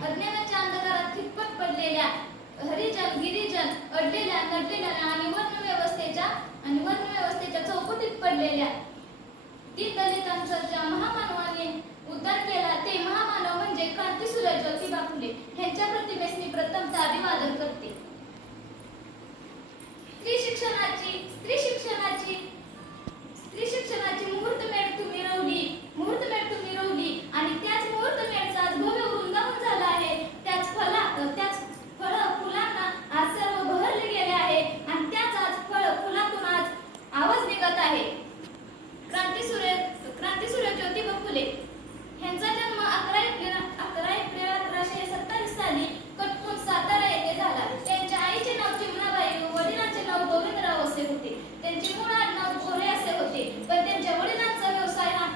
अज्ञानाच्या अंधकारात खितपत पडलेल्या हरिजन गिरिजन अडलेल्या नडलेल्या आणि वर्णव्यवस्थेच्या चौकटीत पडलेल्या दीन दलितांचा ज्या महामानवाने उद्धार केला ते महामानव म्हणजे क्रांतीसूर्य ज्योतिबा फुले यांच्या प्रतिमेस मी प्रथमतः अभिवादन करते. स्त्री शिक्षणाची मुहूर्तमेढ तुम्ही रोवली आणि त्याच मुहूर्तमेढचा आज भव्य वृंदावन झाला आहे. त्याच फळ फुलांना आज सर्व बहरले गेले आहे आणि त्याच आज फळ फुलातून आज आवाज निघत आहे. क्रांतीसूर्य ज्योतिबा फुले यांचा जन्म 11 एप्रिल 1827 साली कटकून सातारा येथे झाला. त्यांच्या आईचे नाव चिमणाबाई व वडिलांचे नाव गोविंदराव असे होते. त्यांचे मूळ आडनाव गोरे असे होते, पण त्यांच्या वडिलांचा व्यवसाय हा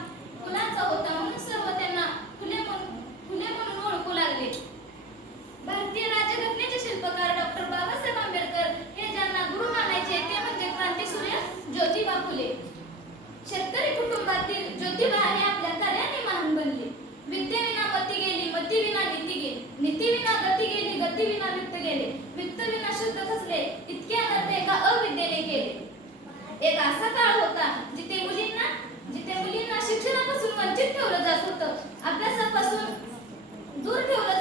फुलांचा होता, म्हणून सर्व त्यांना फुले म्हणून ओळखू लागले. भारतीय राज्यघटनेचे शिल्पकार डॉक्टर बाबासाहेब आंबेडकर हे ज्यांना गुरु मानायचे ते म्हणजे क्रांतीसूर्य ज्योतिबा फुले. शेतकरी कुटुंबातील ज्योतिबा हे आपल्या कार्याने महान बनले. विद्येविना मती गेली, मतीविना नीती गेली, नीतीविना गती गेली, गतीविना वित्त गेले, वित्तविना शुद्ध खचले, इतके अनर्थ एका अविद्येने केले. एक असा काळ होता जिथे मुलींना शिक्षणापासून वंचित ठेवलं जात होतं, अभ्यासापासून दूर ठेवलं